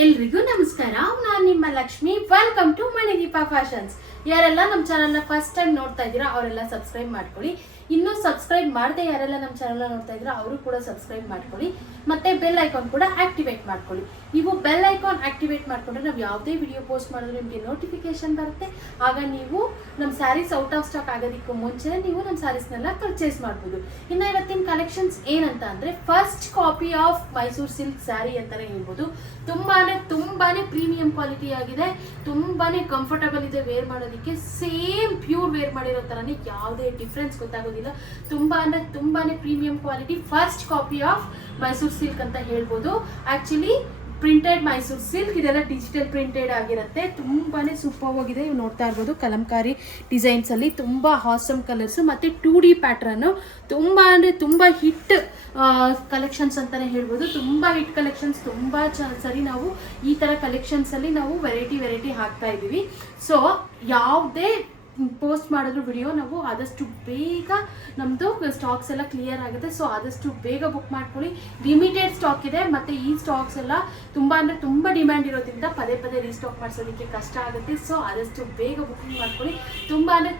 ಎಲ್ರಿಗೂ ನಮಸ್ಕಾರ. ನಾನು ನಿಮ್ಮ Lakshmi. Welcome to Manideepa fashions. ಯಾರೆಲ್ಲ ನಮ್ಮ ಚಾನಲ್ನ ಫಸ್ಟ್ ಟೈಮ್ ನೋಡ್ತಾ ಇದ್ದೀರಾ ಅವರೆಲ್ಲ ಸಬ್ಸ್ಕ್ರೈಬ್ ಮಾಡ್ಕೊಳ್ಳಿ. ಇನ್ನೂ ಸಬ್ಸ್ಕ್ರೈಬ್ ಮಾಡದೆ ಯಾರೆಲ್ಲ ನಮ್ಮ ಚಾನಲ್ನ ನೋಡ್ತಾ ಇದ್ದೀರಾ ಅವರು ಕೂಡ ಸಬ್ಸ್ಕ್ರೈಬ್ ಮಾಡ್ಕೊಳ್ಳಿ. ಮತ್ತೆ ಬೆಲ್ ಐಕಾನ್ ಕೂಡ ಆಕ್ಟಿವೇಟ್ ಮಾಡ್ಕೊಳ್ಳಿ. ನೀವು ಬೆಲ್ ಐಕಾನ್ ಆಕ್ಟಿವೇಟ್ ಮಾಡ್ಕೊಂಡ್ರೆ ನಾವು ಯಾವುದೇ ವಿಡಿಯೋ ಪೋಸ್ಟ್ ಮಾಡಿದ್ರೆ ನಿಮಗೆ ನೋಟಿಫಿಕೇಶನ್ ಬರುತ್ತೆ. ಆಗ ನೀವು ನಮ್ಮ ಸ್ಯಾರೀಸ್ ಔಟ್ ಆಫ್ ಸ್ಟಾಕ್ ಆಗೋದಕ್ಕೂ ಮುಂಚೆ ನೀವು ನಮ್ಮ ಸ್ಯಾರೀಸ್ನೆಲ್ಲ ಪರ್ಚೇಸ್ ಮಾಡ್ಬೋದು. ಇನ್ನು ಇವತ್ತಿನ ಕಲೆಕ್ಷನ್ಸ್ ಏನಂತ ಅಂದರೆ first copy of Mysuru silk sari ಅಂತಲೇ ಹೇಳ್ಬೋದು. ತುಂಬಾನೇ ಪ್ರೀಮಿಯಂ ಕ್ವಾಲಿಟಿ ಆಗಿದೆ, ತುಂಬಾನೇ ಕಂಫರ್ಟಬಲ್ ಇದೆ ವೇರ್ ಮಾಡೋದಕ್ಕೆ. ಸೇಮ್ ಪ್ಯೂರ್ ವೇರ್ ಮಾಡಿರೋ ಥರನೇ ಯಾವುದೇ ಡಿಫ್ರೆನ್ಸ್ ಗೊತ್ತಾಗೋದಿಲ್ಲ. ತುಂಬಾನೇ premium quality first copy of Mysuru silk ಅಂತ ಹೇಳ್ಬೋದು. ಆಕ್ಚುಲಿ ಪ್ರಿಂಟೆಡ್ ಮೈಸೂರು ಸಿಲ್ಕ್, ಇದೆಲ್ಲ ಡಿಜಿಟಲ್ ಪ್ರಿಂಟೆಡ್ ಆಗಿರುತ್ತೆ. ತುಂಬಾನೇ ಸೂಪರ್ ಆಗಿದೆ. ನೀವು ನೋಡ್ತಾ ಇರ್ಬೋದು ಕಲಂಕಾರಿ ಡಿಸೈನ್ಸ್ ಅಲ್ಲಿ ತುಂಬಾ ಹಾಸಮ್ ಕಲರ್ಸ್ ಮತ್ತೆ 2D ಪ್ಯಾಟ್ರನ್. ತುಂಬಾ ಹಿಟ್ ಕಲೆಕ್ಷನ್ಸ್ ಅಂತಾನೆ ಹೇಳ್ಬೋದು. ತುಂಬಾ ಹಿಟ್ ಕಲೆಕ್ಷನ್ಸ್. ತುಂಬಾ ಸರಿ ನಾವು ಈ ತರ ಕಲೆಕ್ಷನ್ಸ್ ಅಲ್ಲಿ ನಾವು ವೆರೈಟಿ ಹಾಕ್ತಾ ಇದೀವಿ. ಸೊ ಯಾವುದೇ ಪೋಸ್ಟ್ ಮಾಡಿದ್ರು ವಿಡಿಯೋ ನಾವು ಆದಷ್ಟು ಬೇಗ ನಮ್ಮದು ಸ್ಟಾಕ್ಸ್ ಎಲ್ಲ ಕ್ಲಿಯರ್ ಆಗುತ್ತೆ. ಸೊ ಆದಷ್ಟು ಬೇಗ ಬುಕ್ ಮಾಡ್ಕೊಳ್ಳಿ. ಲಿಮಿಟೆಡ್ ಸ್ಟಾಕ್ ಇದೆ ಮತ್ತು ಈ ಸ್ಟಾಕ್ಸ್ ಎಲ್ಲ ತುಂಬ ಡಿಮ್ಯಾಂಡ್ ಇರೋದ್ರಿಂದ ಪದೇ ರೀಸ್ಟಾಕ್ ಮಾಡಿಸೋದಕ್ಕೆ ಕಷ್ಟ ಆಗುತ್ತೆ. ಸೊ ಆದಷ್ಟು ಬೇಗ ಬುಕಿಂಗ್ ಮಾಡ್ಕೊಳ್ಳಿ.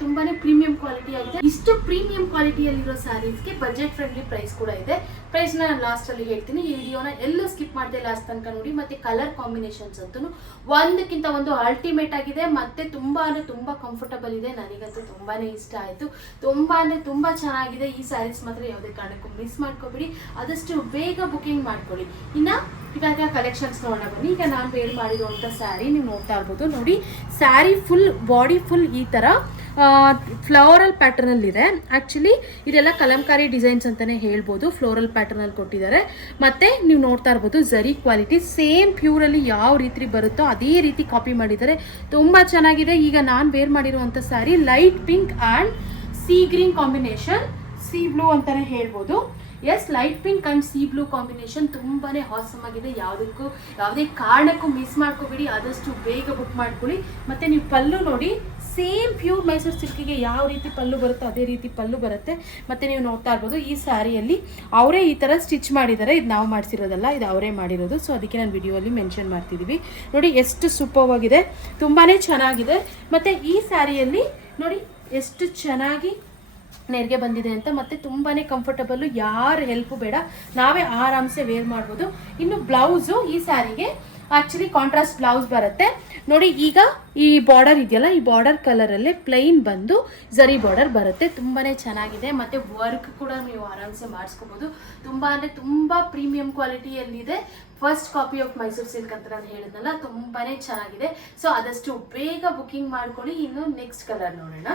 ತುಂಬಾನೇ ಪ್ರೀಮಿಯಂ ಕ್ವಾಲಿಟಿ ಆಗಿದೆ. ಇಷ್ಟು ಪ್ರೀಮಿಯಂ ಕ್ವಾಲಿಟಿಯಲ್ಲಿರೋ ಸ್ಯಾರೀಸ್ಗೆ ಬಜೆಟ್ ಫ್ರೆಂಡ್ಲಿ ಪ್ರೈಸ್ ಕೂಡ ಇದೆ. ಪ್ರೈಸ್ನ ನಾನು ಲಾಸ್ಟಲ್ಲಿ ಹೇಳ್ತೀನಿ. ಈ ವಿಡಿಯೋನ ಎಲ್ಲೂ ಸ್ಕಿಪ್ ಮಾಡದೆ ಲಾಸ್ಟ್ ತನಕ ನೋಡಿ. ಮತ್ತು ಕಲರ್ ಕಾಂಬಿನೇಷನ್ಸ್ ಅಂತೂ ಒಂದಕ್ಕಿಂತ ಒಂದು ಅಲ್ಟಿಮೇಟ್ ಆಗಿದೆ ಮತ್ತು ತುಂಬ ಕಂಫರ್ಟಬಲ್ ಇದೆ. ನನಗಂತೂ ತುಂಬಾನೇ ಇಷ್ಟ ಆಯಿತು. ತುಂಬ ಚೆನ್ನಾಗಿದೆ ಈ ಸ್ಯಾರೀಸ್. ಮಾತ್ರ ಯಾವುದೇ ಕಾರಣಕ್ಕೂ ಮಿಸ್ ಮಾಡ್ಕೊಬೇಡಿ. ಆದಷ್ಟು ಬೇಗ ಬುಕಿಂಗ್ ಮಾಡ್ಕೊಳ್ಳಿ. ಇವಾಗ ಕಲೆಕ್ಷನ್ಸ್ ನೋಡೋಣ ಬನ್ನಿ. ಈಗ ನಾನು ವೇರ್ ಮಾಡಿರುವಂಥ ಸ್ಯಾರಿ ನೀವು ನೋಡ್ತಾ ಇರ್ಬೋದು. ನೋಡಿ, ಸ್ಯಾರಿ ಫುಲ್ ಬಾಡಿ ಫುಲ್ ಈ ಥರ ಫ್ಲೋರಲ್ ಪ್ಯಾಟರ್ನಲ್ಲಿದೆ. ಆ್ಯಕ್ಚುಲಿ ಇದೆಲ್ಲ ಕಲಂಕಾರಿ ಡಿಸೈನ್ಸ್ ಅಂತಲೇ ಹೇಳ್ಬೋದು. ಫ್ಲೋರಲ್ ಪ್ಯಾಟರ್ನಲ್ಲಿ ಕೊಟ್ಟಿದ್ದಾರೆ. ಮತ್ತು ನೀವು ನೋಡ್ತಾ ಇರ್ಬೋದು ಝರಿ ಕ್ವಾಲಿಟಿ ಸೇಮ್ ಪ್ಯೂರಲ್ಲಿ ಯಾವ ರೀತಿ ಬರುತ್ತೋ ಅದೇ ರೀತಿ ಕಾಪಿ ಮಾಡಿದ್ದಾರೆ. ತುಂಬ ಚೆನ್ನಾಗಿದೆ. ಈಗ ನಾನು ವೇರ್ ಮಾಡಿರುವಂಥ sari light pink and sea green combination, sea blue ಅಂತಲೇ ಹೇಳ್ಬೋದು. Yes, light pink and sea blue combination ತುಂಬಾನೇ ಹಾಸಮ್ ಆಗಿದೆ. ಯಾವುದೇ ಕಾರಣಕ್ಕೂ ಮಿಸ್ ಮಾಡ್ಕೋಬೇಡಿ. ಆದಷ್ಟು ಬೇಗ ಬುಕ್ ಮಾಡ್ಕೊಳ್ಳಿ. ಮತ್ತು ನೀವು ಪಲ್ಲು ನೋಡಿ, ಸೇಮ್ ಪ್ಯೂರ್ ಮೈಸೂರು ಸಿಲ್ಕಿಗೆ ಯಾವ ರೀತಿ ಪಲ್ಲು ಬರುತ್ತೋ ಅದೇ ರೀತಿ ಪಲ್ಲು ಬರುತ್ತೆ. ಮತ್ತು ನೀವು ನೋಡ್ತಾ ಇರ್ಬೋದು ಈ ಸ್ಯಾರಿಯಲ್ಲಿ ಅವರೇ ಈ ಥರ ಸ್ಟಿಚ್ ಮಾಡಿದ್ದಾರೆ. ಇದು ನಾವು ಮಾಡಿಸಿರೋದಲ್ಲ, ಇದು ಅವರೇ ಮಾಡಿರೋದು. ಸೊ ಅದಕ್ಕೆ ನಾನು ವಿಡಿಯೋಲ್ಲಿ ಮೆನ್ಷನ್ ಮಾಡ್ತಿದ್ದೀವಿ. ನೋಡಿ ಎಷ್ಟು ಸೂಪರ್ ಆಗಿದೆ, ತುಂಬಾ ಚೆನ್ನಾಗಿದೆ. ಮತ್ತು ಈ ಸ್ಯಾರಿಯಲ್ಲಿ ನೋಡಿ ಎಷ್ಟು ಚೆನ್ನಾಗಿ ನೆರಿಗೆ ಬಂದಿದೆ ಅಂತ. ಮತ್ತು ತುಂಬಾ ಕಂಫರ್ಟಬಲ್ಲು, ಯಾರ ಹೆಲ್ಪು ಬೇಡ, ನಾವೇ ಆರಾಮ್ಸೆ ವೇರ್ ಮಾಡ್ಬೋದು. ಇನ್ನು ಬ್ಲೌಸು ಈ ಸ್ಯಾರಿಗೆ ಆ್ಯಕ್ಚುಲಿ ಕಾಂಟ್ರಾಸ್ಟ್ ಬ್ಲೌಸ್ ಬರುತ್ತೆ. ನೋಡಿ, ಈಗ ಈ ಬಾರ್ಡರ್ ಇದೆಯಲ್ಲ, ಈ ಬಾರ್ಡರ್ ಕಲರಲ್ಲೇ ಪ್ಲೈನ್ ಬಂದು ಝರಿ ಬಾರ್ಡರ್ ಬರುತ್ತೆ. ತುಂಬಾ ಚೆನ್ನಾಗಿದೆ. ಮತ್ತು ವರ್ಕ್ ಕೂಡ ನೀವು ಆರಾಮ್ಸೆ ಮಾಡಿಸ್ಕೋಬೋದು. ತುಂಬ ಪ್ರೀಮಿಯಂ ಕ್ವಾಲಿಟಿಯಲ್ಲಿದೆ. First copy of Mysuru silk ಅಂತ ನಾನು ಹೇಳಿದ್ನಲ್ಲ, ತುಂಬಾ ಚೆನ್ನಾಗಿದೆ. ಸೊ ಆದಷ್ಟು ಬೇಗ ಬುಕಿಂಗ್ ಮಾಡ್ಕೊಳ್ಳಿ. ಇನ್ನು ನೆಕ್ಸ್ಟ್ ಕಲರ್ ನೋಡೋಣ.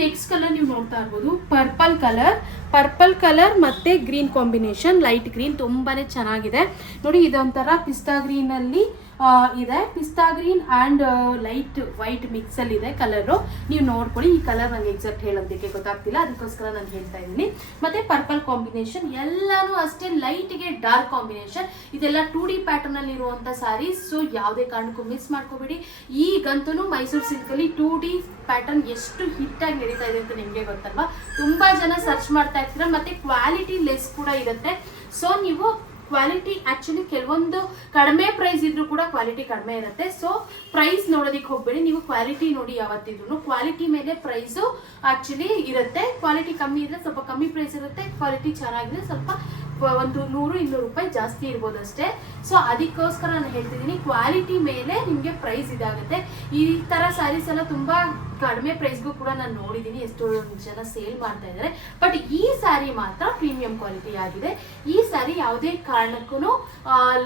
ನೆಕ್ಸ್ಟ್ ಕಲರ್ ನೀವು ನೋಡ್ತಾ ಇರ್ಬೋದು ಪರ್ಪಲ್ ಕಲರ್ ಮತ್ತೆ ಗ್ರೀನ್ ಕಾಂಬಿನೇಷನ್, ಲೈಟ್ ಗ್ರೀನ್. ತುಂಬಾನೇ ಚೆನ್ನಾಗಿದೆ. ನೋಡಿ, ಇದೊಂಥರ ಪಿಸ್ತಾ ಗ್ರೀನ್ ಅಲ್ಲಿ ಇದೆ. ಪಿಸ್ತಾ green and light white mix ಅಲ್ಲಿ ಇದೆ ಕಲರು. ನೀವು ನೋಡ್ಕೊಳ್ಳಿ. ಈ ಕಲರ್ ನನಗೆ ಎಕ್ಸಾಕ್ಟ್ ಹೇಳೋದಕ್ಕೆ ಗೊತ್ತಾಗ್ತಿಲ್ಲ, ಅದಕ್ಕೋಸ್ಕರ ನಾನು ಹೇಳ್ತಾ ಇದ್ದೀನಿ. ಮತ್ತೆ ಪರ್ಪಲ್ ಕಾಂಬಿನೇಷನ್ ಎಲ್ಲಾನು ಅಷ್ಟೇ ಲೈಟ್ಗೆ ಡಾರ್ಕ್ ಕಾಂಬಿನೇಷನ್. ಇದೆಲ್ಲ 2D ಪ್ಯಾಟರ್ನ್ ಅಲ್ಲಿ ಇರುವಂತ ಸ್ಯಾರೀಸ್. ಸೊ ಯಾವುದೇ ಕಾರಣಕ್ಕೂ ಮಿಸ್ ಮಾಡ್ಕೋಬೇಡಿ. ಈಗಂತೂ ಮೈಸೂರು ಸಿಲ್ಕ್ ಅಲ್ಲಿ 2D ಪ್ಯಾಟರ್ನ್ ಎಷ್ಟು ಹಿಟ್ ಆಗಿ ನಡೀತಾ ಇದೆ ಅಂತ ನಿಮಗೆ ಗೊತ್ತಲ್ವಾ. ತುಂಬಾ ಜನ ಸರ್ಚ್ ಮಾಡ್ತಾ ಇರ್ತೀರ. ಮತ್ತೆ ಕ್ವಾಲಿಟಿ ಲೆಸ್ ಕೂಡ ಇರುತ್ತೆ. ಸೊ ನೀವು ಕ್ವಾಲಿಟಿ ಆ್ಯಕ್ಚುಲಿ ಕೆಲವೊಂದು ಕಡಿಮೆ ಪ್ರೈಸ್ ಇದ್ರೂ ಕೂಡ ಕ್ವಾಲಿಟಿ ಕಡಿಮೆ ಇರುತ್ತೆ. ಸೊ ಪ್ರೈಸ್ ನೋಡೋದಕ್ಕೆ ಹೋಗ್ಬೇಡಿ, ನೀವು ಕ್ವಾಲಿಟಿ ನೋಡಿ. ಯಾವತ್ತಿದ್ರು ಕ್ವಾಲಿಟಿ ಮೇಲೆ ಪ್ರೈಸು ಆ್ಯಕ್ಚುಲಿ ಇರುತ್ತೆ. ಕ್ವಾಲಿಟಿ ಕಮ್ಮಿ ಇದ್ರೆ ಸ್ವಲ್ಪ ಕಮ್ಮಿ ಪ್ರೈಸ್ ಇರುತ್ತೆ. ಕ್ವಾಲಿಟಿ ಚೆನ್ನಾಗಿದ್ರೆ ಸ್ವಲ್ಪ ಒಂದು 100-200 ರೂಪಾಯಿ ಜಾಸ್ತಿ ಇರ್ಬೋದು ಅಷ್ಟೇ. ಸೊ ಅದಕ್ಕೋಸ್ಕರ ನಾನು ಹೇಳ್ತಿದ್ದೀನಿ, ಕ್ವಾಲಿಟಿ ಮೇಲೆ ನಿಮಗೆ ಪ್ರೈಸ್ ಇದಾಗುತ್ತೆ. ಈ ಥರ ಸ್ಯಾರೀಸ್ ಎಲ್ಲ ತುಂಬ ಕಡಿಮೆ ಪ್ರೈಸ್ಗೂ ಕೂಡ ನಾನು ನೋಡಿದ್ದೀನಿ, ಎಷ್ಟೋ ಜನ ಸೇಲ್ ಮಾಡ್ತಾ ಇದ್ದಾರೆ. ಬಟ್ ಈ ಸ್ಯಾರಿ ಮಾತ್ರ ಪ್ರೀಮಿಯಂ ಕ್ವಾಲಿಟಿ ಆಗಿದೆ. ಈ ಸ್ಯಾರಿ ಯಾವುದೇ ಕಾರಣಕ್ಕೂ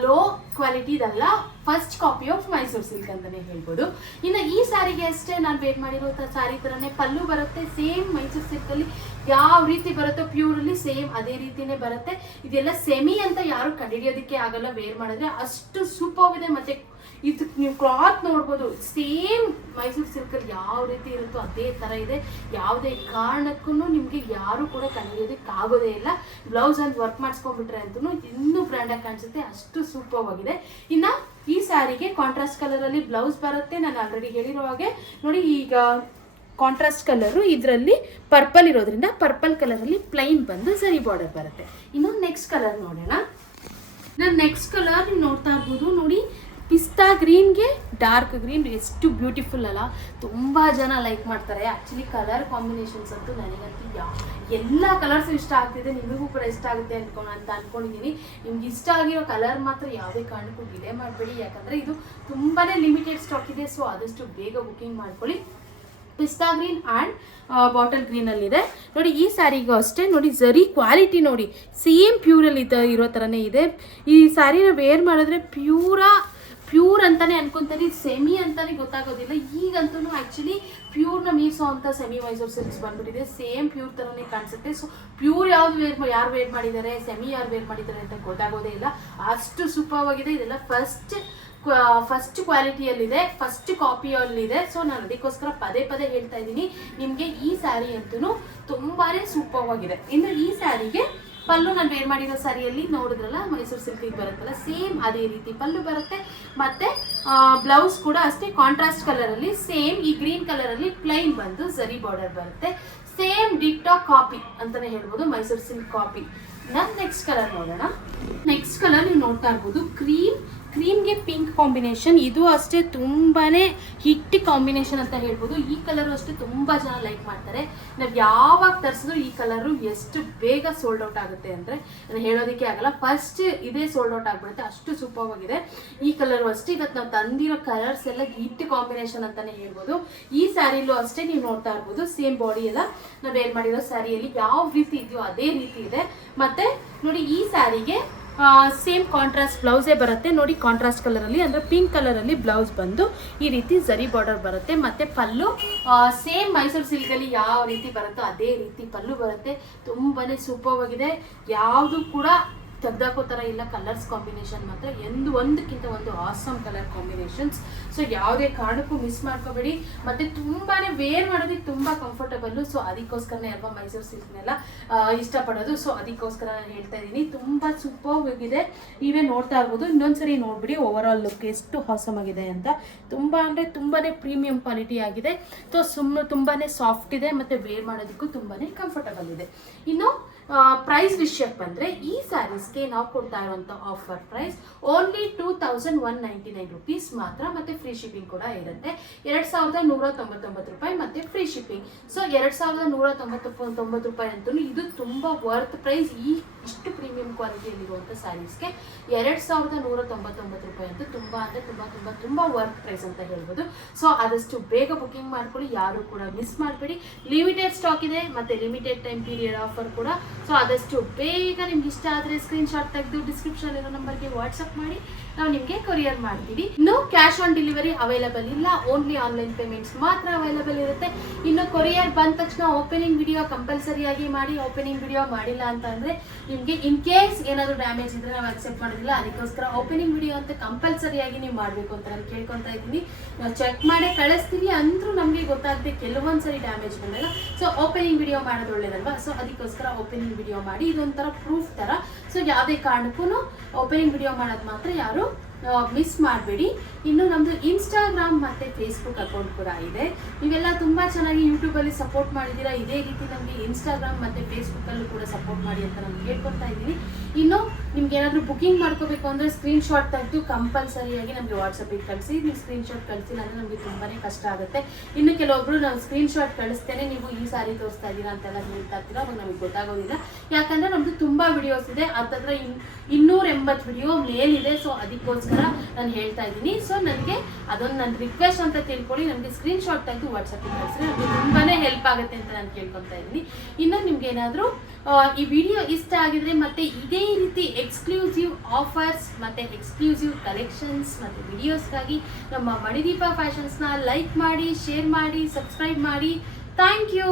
ಲೋ ಕ್ವಾಲಿಟಿದಲ್ಲ, first copy of Mysuru silk ಅಂತಲೇ ಹೇಳ್ಬೋದು. ಇನ್ನು ಈ ಸ್ಯಾರಿಗೆ ಅಷ್ಟೇ ನಾನು ವೇರ್ ಮಾಡಿರುವಂಥ ಸ್ಯಾರಿ ಥರನೇ ಪಲ್ಲು ಬರುತ್ತೆ. ಸೇಮ್ ಮೈಸೂರು ಸಿಲ್ಕಲ್ಲಿ ಯಾವ ರೀತಿ ಬರುತ್ತೋ ಪ್ಯೂರಲ್ಲಿ ಸೇಮ್ ಅದೇ ರೀತಿನೇ ಬರುತ್ತೆ. ಇದೆಲ್ಲ ಸೆಮಿ ಅಂತ ಯಾರು ಕಂಡುಹಿಡಿಯೋದಕ್ಕೆ ಆಗಲ್ಲ ವೇರ್ ಮಾಡಿದ್ರೆ, ಅಷ್ಟು ಸೂಪರ್ ಇದೆ. ಮತ್ತು ಇದು ನೀವು ಕ್ಲಾತ್ ನೋಡ್ಬೋದು, ಸೇಮ್ ಮೈಸೂರು ಸಿಲ್ಕಲ್ಲಿ ಯಾವ ರೀತಿ ಇರುತ್ತೋ ಅದೇ ಥರ ಇದೆ. ಯಾವುದೇ ಕಾರಣಕ್ಕೂ ನಿಮಗೆ ಯಾರು ಕೂಡ ಕಂಡುಹಿಡಿಯೋದಕ್ಕೆ ಆಗೋದೇ ಇಲ್ಲ. ಬ್ಲೌಸ್ ಅಂತ ವರ್ಕ್ ಮಾಡಿಸ್ಕೊಂಡ್ಬಿಟ್ರೆ ಅಂತೂ ಇನ್ನೂ ಬ್ರ್ಯಾಂಡಾಗಿ ಕಾಣಿಸುತ್ತೆ, ಅಷ್ಟು ಸೂಪರ್ ಆಗಿದೆ. ಇನ್ನು ಈ ಸ್ಯಾರಿಗೆ ಕಾಂಟ್ರಾಸ್ಟ್ ಕಲರಲ್ಲಿ ಬ್ಲೌಸ್ ಬರುತ್ತೆ. ನಾನು ಆಲ್ರೆಡಿ ಹೇಳಿರೋ ಹಾಗೆ ನೋಡಿ, ಈಗ ಕಾಂಟ್ರಾಸ್ಟ್ ಕಲರು ಇದರಲ್ಲಿ ಪರ್ಪಲ್ ಇರೋದ್ರಿಂದ ಪರ್ಪಲ್ ಕಲರಲ್ಲಿ ಪ್ಲೈನ್ ಬಂದು ಝರಿ ಬಾರ್ಡರ್ ಬರುತ್ತೆ. ಇನ್ನು ನೆಕ್ಸ್ಟ್ ಕಲರ್ ನೋಡೋಣ. ನೆಕ್ಸ್ಟ್ ಕಲರ್ ನೀವು ನೋಡ್ತಾ ಇರ್ಬೋದು. ನೋಡಿ, ಗ್ರೀನ್ಗೆ ಡಾರ್ಕ್ ಗ್ರೀನ್ ಎಷ್ಟು ಬ್ಯೂಟಿಫುಲ್ ಅಲ್ಲ. ತುಂಬ ಜನ ಲೈಕ್ ಮಾಡ್ತಾರೆ. ಆ್ಯಕ್ಚುಲಿ ಕಲರ್ ಕಾಂಬಿನೇಷನ್ಸ್ ಅಂತೂ ನನಗಂತೂ ಎಲ್ಲ ಕಲರ್ಸು ಇಷ್ಟ ಆಗ್ತಿದೆ, ನಿಮಗೂ ಕೂಡ ಇಷ್ಟ ಆಗುತ್ತೆ ಅಂತ ಅಂದ್ಕೊಂಡಿದ್ದೀನಿ. ನಿಮ್ಗೆ ಇಷ್ಟ ಆಗಿರೋ ಕಲರ್ ಮಾತ್ರ ಯಾವುದೇ ಕಾರಣಕ್ಕೂ ಡಿಲೇ ಮಾಡಬೇಡಿ, ಯಾಕಂದರೆ ಇದು ತುಂಬಾ ಲಿಮಿಟೆಡ್ ಸ್ಟಾಕ್ ಇದೆ. ಸೊ ಆದಷ್ಟು ಬೇಗ ಬುಕ್ಕಿಂಗ್ ಮಾಡ್ಕೊಳ್ಳಿ. ಪಿಸ್ತಾ ಗ್ರೀನ್ ಆ್ಯಂಡ್ ಬಾಟಲ್ ಗ್ರೀನಲ್ಲಿದೆ ನೋಡಿ. ಈ ಸ್ಯಾರಿಗೂ ಅಷ್ಟೇ ನೋಡಿ, ಝರಿ ಕ್ವಾಲಿಟಿ ನೋಡಿ, ಸೇಮ್ ಪ್ಯೂರಲ್ಲಿ ಇರೋ ಥರನೇ ಇದೆ. ಈ ಸ್ಯಾರಿನ ವೇರ್ ಮಾಡಿದ್ರೆ ಪ್ಯೂರ್ ಅಂತಾನೆ ಅನ್ಕೊಂತೀನಿ, ಸೆಮಿ ಅಂತಾನೆ ಗೊತ್ತಾಗೋದಿಲ್ಲ. ಈಗಂತೂ ಆ್ಯಕ್ಚುಲಿ ಪ್ಯೂರ್ನ ಮೀರ್ಸೋ ಅಂತ ಸೆಮಿ ಮೈಸೂರು ಸಿಲ್ಕ್ಸ್ ಬಂದ್ಬಿಟ್ಟಿದೆ. ಸೇಮ್ ಪ್ಯೂರ್ ಥರನೇ ಕಾಣಿಸುತ್ತೆ. ಸೊ ಪ್ಯೂರ್ ಯಾರು ವೇರ್ ಮಾಡಿದ್ದಾರೆ, ಸೆಮಿ ಯಾರು ವೇರ್ ಮಾಡಿದ್ದಾರೆ ಅಂತ ಗೊತ್ತಾಗೋದೇ ಇಲ್ಲ, ಅಷ್ಟು ಸೂಪರ್ ಆಗಿದೆ. ಇದೆಲ್ಲ ಫಸ್ಟ್ ಕ್ವಾಲಿಟಿಯಲ್ಲಿದೆ, ಫಸ್ಟ್ ಕಾಪಿಯಲ್ಲಿದೆ. ಸೊ ನಾನು ಅದಕ್ಕೋಸ್ಕರ ಪದೇ ಹೇಳ್ತಾ ಇದ್ದೀನಿ ನಿಮಗೆ. ಈ ಸ್ಯಾರಿ ಅಂತೂ ತುಂಬಾ ಸೂಪರ್ ಆಗಿದೆ. ಇನ್ನು ಈ ಸ್ಯಾರಿಗೆ ಪಲ್ಲು ನಾನು ವೇರ್ ಮಾಡಿರೋ ಸ್ಯಾರಿಯಲ್ಲಿ ನೋಡಿದ್ರಲ್ಲ, ಮೈಸೂರು ಸಿಲ್ಕಿಗೆ ಬರುತ್ತಲ್ಲ, ಸೇಮ್ ಅದೇ ರೀತಿ ಪಲ್ಲು ಬರುತ್ತೆ. ಮತ್ತು ಬ್ಲೌಸ್ ಕೂಡ ಅಷ್ಟೇ ಕಾಂಟ್ರಾಸ್ಟ್ ಕಲರಲ್ಲಿ, ಸೇಮ್ ಈ ಗ್ರೀನ್ ಕಲರಲ್ಲಿ ಪ್ಲೈನ್ ಬಂದು ಝರಿ ಬಾರ್ಡರ್ ಬರುತ್ತೆ. ಸೇಮ್ ಡಿಟ್ಟೋ ಕಾಪಿ ಅಂತಲೇ ಹೇಳ್ಬೋದು, ಮೈಸೂರು ಸಿಲ್ಕ್ ಕಾಪಿ. ನಾನು ನೆಕ್ಸ್ಟ್ ಕಲರ್ ನೋಡೋಣ. ನೆಕ್ಸ್ಟ್ ಕಲರ್ ನೀವು ನೋಡ್ತಾ ಇರ್ಬೋದು, ಕ್ರೀಮ್ಗೆ ಪಿಂಕ್ ಕಾಂಬಿನೇಷನ್. ಇದು ಅಷ್ಟೇ ತುಂಬಾ ಹಿಟ್ ಕಾಂಬಿನೇಷನ್ ಅಂತ ಹೇಳ್ಬೋದು. ಈ ಕಲರು ಅಷ್ಟೇ ತುಂಬ ಜನ ಲೈಕ್ ಮಾಡ್ತಾರೆ. ನಾವು ಯಾವಾಗ ತರಿಸಿದ್ರು ಈ ಕಲರು ಎಷ್ಟು ಬೇಗ ಸೋಲ್ಡ್ ಔಟ್ ಆಗುತ್ತೆ ಅಂದರೆ ನಾನು ಹೇಳೋದಕ್ಕೆ ಆಗಲ್ಲ. ಫಸ್ಟ್ ಇದೇ ಸೋಲ್ಡ್ ಔಟ್ ಆಗಿಬಿಡುತ್ತೆ, ಅಷ್ಟು ಸೂಪರ್ ಆಗಿದೆ ಈ ಕಲರು ಅಷ್ಟೇ. ಇವತ್ತು ನಾವು ತಂದಿರೋ ಕಲರ್ಸ್ ಎಲ್ಲ ಹಿಟ್ ಕಾಂಬಿನೇಷನ್ ಅಂತಲೇ ಹೇಳ್ಬೋದು. ಈ ಸ್ಯಾರಿಲೂ ಅಷ್ಟೇ ನೀವು ನೋಡ್ತಾ ಇರ್ಬೋದು, ಸೇಮ್ ಬಾಡಿ ಎಲ್ಲ ನಾವು ವೇರ್ ಮಾಡಿರೋ ಸ್ಯಾರಿಯಲ್ಲಿ ಯಾವ ರೀತಿ ಇದೆಯೋ ಅದೇ ರೀತಿ ಇದೆ. ಮತ್ತು ನೋಡಿ, ಈ ಸ್ಯಾರಿಗೆ ಸೇಮ್ ಕಾಂಟ್ರಾಸ್ಟ್ ಬ್ಲೌಸೇ ಬರುತ್ತೆ ನೋಡಿ, ಕಾಂಟ್ರಾಸ್ಟ್ ಕಲರಲ್ಲಿ ಅಂದರೆ ಪಿಂಕ್ ಕಲರಲ್ಲಿ ಬ್ಲೌಸ್ ಬಂದು ಈ ರೀತಿ ಝರಿ ಬಾರ್ಡರ್ ಬರುತ್ತೆ. ಮತ್ತು ಪಲ್ಲು ಸೇಮ್ ಮೈಸೂರು ಸಿಲ್ಕಲ್ಲಿ ಯಾವ ರೀತಿ ಬರುತ್ತೋ ಅದೇ ರೀತಿ ಪಲ್ಲು ಬರುತ್ತೆ. ತುಂಬಾ ಸೂಪರ್ ಆಗಿದೆ, ಯಾವುದು ಕೂಡ ತೆಗ್ದಾಕೋ ಥರ ಇಲ್ಲ. ಕಲರ್ಸ್ ಕಾಂಬಿನೇಷನ್ ಮಾತ್ರ ಒಂದಕ್ಕಿಂತ ಒಂದು ಆಸಮ್ ಕಲರ್ ಕಾಂಬಿನೇಷನ್ಸ್. ಸೊ ಯಾವುದೇ ಕಾರಣಕ್ಕೂ ಮಿಸ್ ಮಾಡ್ಕೋಬೇಡಿ. ಮತ್ತು ತುಂಬಾ ವೇರ್ ಮಾಡೋದಕ್ಕೆ ತುಂಬ ಕಂಫರ್ಟಬಲ್ಲು. ಸೊ ಅದಕ್ಕೋಸ್ಕರನೇ ಅಲ್ವಾ ಮೈಸೂರು ಸಿಲ್ಕ್ನೆಲ್ಲ ಇಷ್ಟಪಡೋದು. ಸೊ ಅದಕ್ಕೋಸ್ಕರ ನಾನು ಹೇಳ್ತಾ ಇದ್ದೀನಿ, ತುಂಬ ಸೂಪರ್ ಆಗಿದೆ. ನೀವೇ ನೋಡ್ತಾ ಇರ್ಬೋದು. ಇನ್ನೊಂದ್ಸರಿ ನೋಡ್ಬಿಡಿ ಓವರ್ ಆಲ್ ಲುಕ್ ಎಷ್ಟು ಆಸಮ್ ಆಗಿದೆ ಅಂತ. ತುಂಬ ಅಂದರೆ ತುಂಬಾ ಪ್ರೀಮಿಯಂ ಕ್ವಾಲಿಟಿ ಆಗಿದೆ. ಸೊ ತುಂಬಾ ಸಾಫ್ಟ್ ಇದೆ ಮತ್ತು ವೇರ್ ಮಾಡೋದಕ್ಕೂ ತುಂಬಾ ಕಂಫರ್ಟಬಲ್ ಇದೆ. ಇನ್ನು ಪ್ರೈಸ್ ವಿಷಯಕ್ಕೆ ಬಂದರೆ, ಈ ಸ್ಯಾರೀಸ್ಗೆ ನಾವು ಕೊಡ್ತಾ ಇರುವಂಥ ಆಫರ್ ಪ್ರೈಸ್ ಓನ್ಲಿ 2199 ರುಪೀಸ್ ಮಾತ್ರ. ಮತ್ತು ಫ್ರೀ ಶಿಪ್ಪಿಂಗ್ ಕೂಡ ಇರುತ್ತೆ. 2199 ರೂಪಾಯಿ ಮತ್ತು ಫ್ರೀ ಶಿಪ್ಪಿಂಗ್. ಸೊ 2199 ರೂಪಾಯಿ ಅಂತೂ ಇದು ತುಂಬ ವರ್ತ್ ಪ್ರೈಸ್. ಇಷ್ಟು ಪ್ರೀಮಿಯಂ ಕ್ವಾಲಿಟಿಯಲ್ಲಿರುವಂಥ ಸ್ಯಾರೀಸ್ಗೆ 2199 ರೂಪಾಯಿ ಅಂತೂ ತುಂಬ ಅಂದರೆ ತುಂಬ ವರ್ತ್ ಪ್ರೈಸ್ ಅಂತ ಹೇಳ್ಬೋದು. ಸೊ ಆದಷ್ಟು ಬೇಗ ಬುಕ್ಕಿಂಗ್ ಮಾಡ್ಕೊಳ್ಳಿ, ಯಾರು ಕೂಡ ಮಿಸ್ ಮಾಡಬೇಡಿ. ಲಿಮಿಟೆಡ್ ಸ್ಟಾಕ್ ಇದೆ ಮತ್ತು ಲಿಮಿಟೆಡ್ ಟೈಮ್ ಪೀರಿಯಡ್ ಆಫರ್ ಕೂಡ. ಸೊ ಆದಷ್ಟು ಬೇಗ ನಿಮ್ಗೆ ಇಷ್ಟ ಆದರೆ ಸ್ಕ್ರೀನ್ಶಾಟ್ ತೆಗೆದು ಡಿಸ್ಕ್ರಿಪ್ಷನ್ ಇರೋ ನಂಬರ್ಗೆ ವಾಟ್ಸಪ್ ಮಾಡಿ, ನಾವು ನಿಮಗೆ ಕೊರಿಯರ್ ಮಾಡ್ತೀವಿ. ಇನ್ನು ಕ್ಯಾಶ್ ಆನ್ ಡೆಲಿವರಿ ಅವೈಲಬಲ್ ಇಲ್ಲ, ಓನ್ಲಿ ಆನ್ಲೈನ್ ಪೇಮೆಂಟ್ಸ್ ಮಾತ್ರ ಅವೈಲಬಲ್ ಇರುತ್ತೆ. ಇನ್ನು ಕೊರಿಯರ್ ಬಂದ ತಕ್ಷಣ ಓಪನಿಂಗ್ ವಿಡಿಯೋ ಕಂಪಲ್ಸರಿಯಾಗಿ ಮಾಡಿ. ಓಪನಿಂಗ್ ವಿಡಿಯೋ ಮಾಡಿಲ್ಲ ಅಂತ ಅಂದರೆ ನಿಮಗೆ ಇನ್ ಕೇಸ್ ಏನಾದರೂ ಡ್ಯಾಮೇಜ್ ಇದ್ದರೆ ನಾವು ಅಕ್ಸೆಪ್ಟ್ ಮಾಡೋದಿಲ್ಲ. ಅದಕ್ಕೋಸ್ಕರ ಓಪನಿಂಗ್ ವಿಡಿಯೋ ಅಂತ ಕಂಪಲ್ಸರಿಯಾಗಿ ನೀವು ಮಾಡಬೇಕು ಅಂತ ನಾನು ಕೇಳ್ಕೊತಾ ಇದ್ದೀನಿ. ನಾವು ಚೆಕ್ ಮಾಡಿ ಕಳಿಸ್ತೀವಿ, ಅಂದರೂ ನಮಗೆ ಗೊತ್ತಾಗದೆ ಕೆಲವೊಂದ್ಸರಿ ಡ್ಯಾಮೇಜ್ ಬಂದಾಗ. ಸೊ ಓಪನಿಂಗ್ ವಿಡಿಯೋ ಮಾಡೋದು ಒಳ್ಳೇದಲ್ವಾ. ಸೊ ಅದಕ್ಕೋಸ್ಕರ ಓಪನಿಂಗ್ ವಿಡಿಯೋ ಮಾಡಿ, ಇದೊಂಥರ ಪ್ರೂಫ್ ಥರ. ಸೊ ಯಾವುದೇ ಕಾರಣಕ್ಕೂ ಓಪನಿಂಗ್ ವಿಡಿಯೋ ಮಾಡೋದು ಮಾತ್ರ ಯಾರು ಮಿಸ್ ಮಾಡಬೇಡಿ. ಇನ್ನು ನಮ್ಮದು ಇನ್ಸ್ಟಾಗ್ರಾಮ್ ಮತ್ತು ಫೇಸ್ಬುಕ್ ಅಕೌಂಟ್ ಕೂಡ ಇದೆ. ನೀವೆಲ್ಲ ತುಂಬ ಚೆನ್ನಾಗಿ ಯೂಟ್ಯೂಬಲ್ಲಿ ಸಪೋರ್ಟ್ ಮಾಡಿದ್ದೀರಾ. ಇದೇ ರೀತಿ ನಮಗೆ ಇನ್ಸ್ಟಾಗ್ರಾಮ್ ಮತ್ತು ಫೇಸ್ಬುಕ್ಕಲ್ಲೂ ಕೂಡ ಸಪೋರ್ಟ್ ಮಾಡಿ ಅಂತ ನಾನು ಹೇಳ್ಕೊಳ್ತಾ ಇದ್ದೀನಿ. ಇನ್ನು ನಿಮ್ಗೆ ಏನಾದರೂ ಬುಕ್ಕಿಂಗ್ ಮಾಡ್ಕೋಬೇಕು ಅಂದರೆ ಸ್ಕ್ರೀನ್ಶಾಟ್ ತೆಗೆದು ಕಂಪಲ್ಸರಿಯಾಗಿ ನಮಗೆ ವಾಟ್ಸಪ್ಪಿಗೆ ಕಳಿಸಿ. ನೀವು ಸ್ಕ್ರೀನ್ಶಾಟ್ ಕಳಿಸಿಲ್ಲ ಅಂದರೆ ನಮಗೆ ತುಂಬಾ ಕಷ್ಟ ಆಗುತ್ತೆ. ಇನ್ನು ಕೆಲವೊಬ್ಬರು ನಾವು ಸ್ಕ್ರೀನ್ಶಾಟ್ ಕಳಿಸ್ತೇನೆ, ನೀವು ಈ ಸಾರಿ ತೋರಿಸ್ತಾ ಇದ್ದೀರಾ ಅಂತೆಲ್ಲ ಹೇಳ್ತಾ ಇರ್ತೀರ, ಅವಾಗ ನಮಗೆ ಗೊತ್ತಾಗೋದಿಲ್ಲ. ಯಾಕಂದರೆ ನಮ್ಮದು ತುಂಬ ವಿಡಿಯೋಸ್ ಇದೆ, ಹತ್ತಿರ 280 ವಿಡಿಯೋ ಮೇಲಿದೆ. ಸೊ ಅದಕ್ಕೋಸ್ಕರ ನಾನು ಹೇಳ್ತಾ ಇದ್ದೀನಿ. ಸೊ ನನಗೆ ಅದೊಂದು ನನ್ನ ರಿಕ್ವೆಸ್ಟ್ ಅಂತ ತಿಳ್ಕೊಳ್ಳಿ, ನಮಗೆ ಸ್ಕ್ರೀನ್ಶಾಟ್ ತೆಗೆದು ವಾಟ್ಸಪ್ಪಿಗೆ ಕಳಿಸಿದ್ರೆ ನಮಗೆ ತುಂಬಾ ಹೆಲ್ಪ್ ಆಗುತ್ತೆ ಅಂತ ನಾನು ಕೇಳ್ಕೊತಾ ಇದ್ದೀನಿ. ಇನ್ನು ನಿಮ್ಗೆ ಏನಾದರೂ ಈ ವಿಡಿಯೋ ಇಷ್ಟ ಆಗಿದ್ರೆ ಮತ್ತು ಇದೇ ರೀತಿ ಎಕ್ಸ್ಕ್ಲೂಸಿವ್ ಆಫರ್ಸ್ ಮತ್ತು ಎಕ್ಸ್ಕ್ಲೂಸಿವ್ ಕಲೆಕ್ಷನ್ಸ್ ಮತ್ತು ವಿಡಿಯೋಸ್ಗಾಗಿ ನಮ್ಮ ಮಣಿದೀಪ ಫ್ಯಾಷನ್ಸ್ನ ಲೈಕ್ ಮಾಡಿ, ಶೇರ್ ಮಾಡಿ, ಸಬ್ಸ್ಕ್ರೈಬ್ ಮಾಡಿ. Thank you.